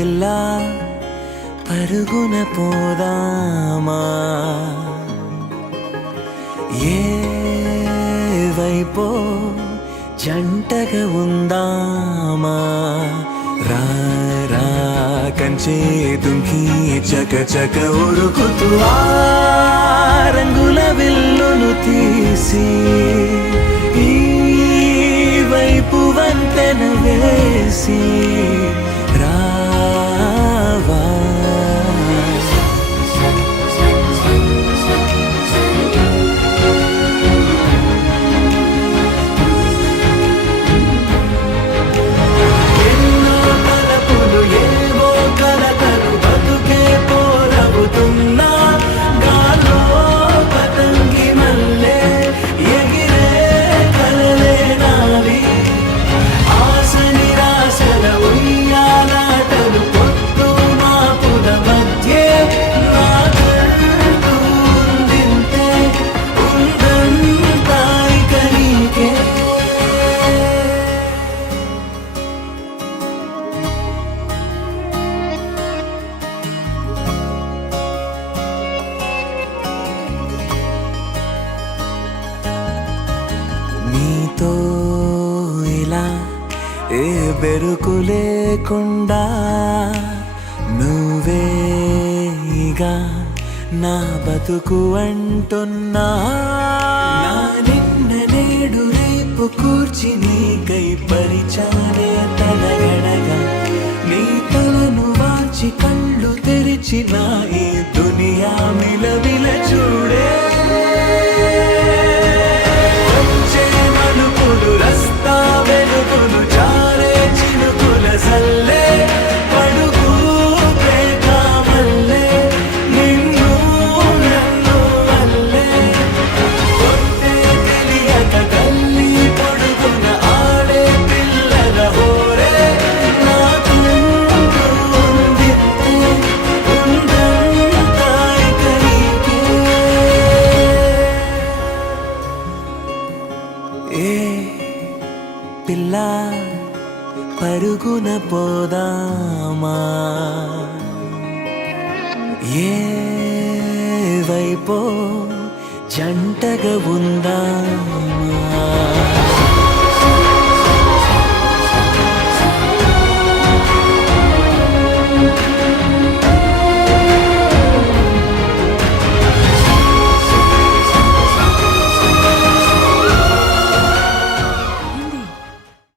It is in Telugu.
పిల్ల పరుగున పోదామా ఏ వైపో జంటగా ఉందామా రా రా కంచే దుంకి చక చక ఉరుకుతూ ఆ రంగుల విల్లును తీసి ఈ వైపు వంతెన వేసి రావా ఎన్నో తలపులు ఏవో కలతలు బతుకే పోరవుతున్నా గాలో పతంగి మల్లె ఎగిరే కలలే నావి ఆశ నిరాశల ఉయ్యాలాటలు పొత్తు మాపుల మధ్య నాకంటూ ఉందింతే ఉందంతా ఇక నీకే నీతో ఇలా ఏ బెరుకు లేకుండా నువ్వేగా నా బతుకు అంటున్నా నా నిన్న నేడు రేపు కూర్చి నీకై పరిచానే తడగడగా నీ తలను వాచి కళ్ళు తెరిచిన ఈ దునియా మిలవిల చూడే వచ్చే మలుపులు రస్తా వెలుగులు జారే చినుకుల సల్లే పడుగు ప్రేమ మల్లె నిన్ను నన్ను వల్లే కొట్టే తెలియక గల్లీ పొడుగున ఆడే పిల్లల హోరే నాకుంటూ ఉందింతే ఉందంతా ఇక నీకే ఏ పిల్ల పరుగున పోదామా ఏ వైపో జంటగా ఉందామా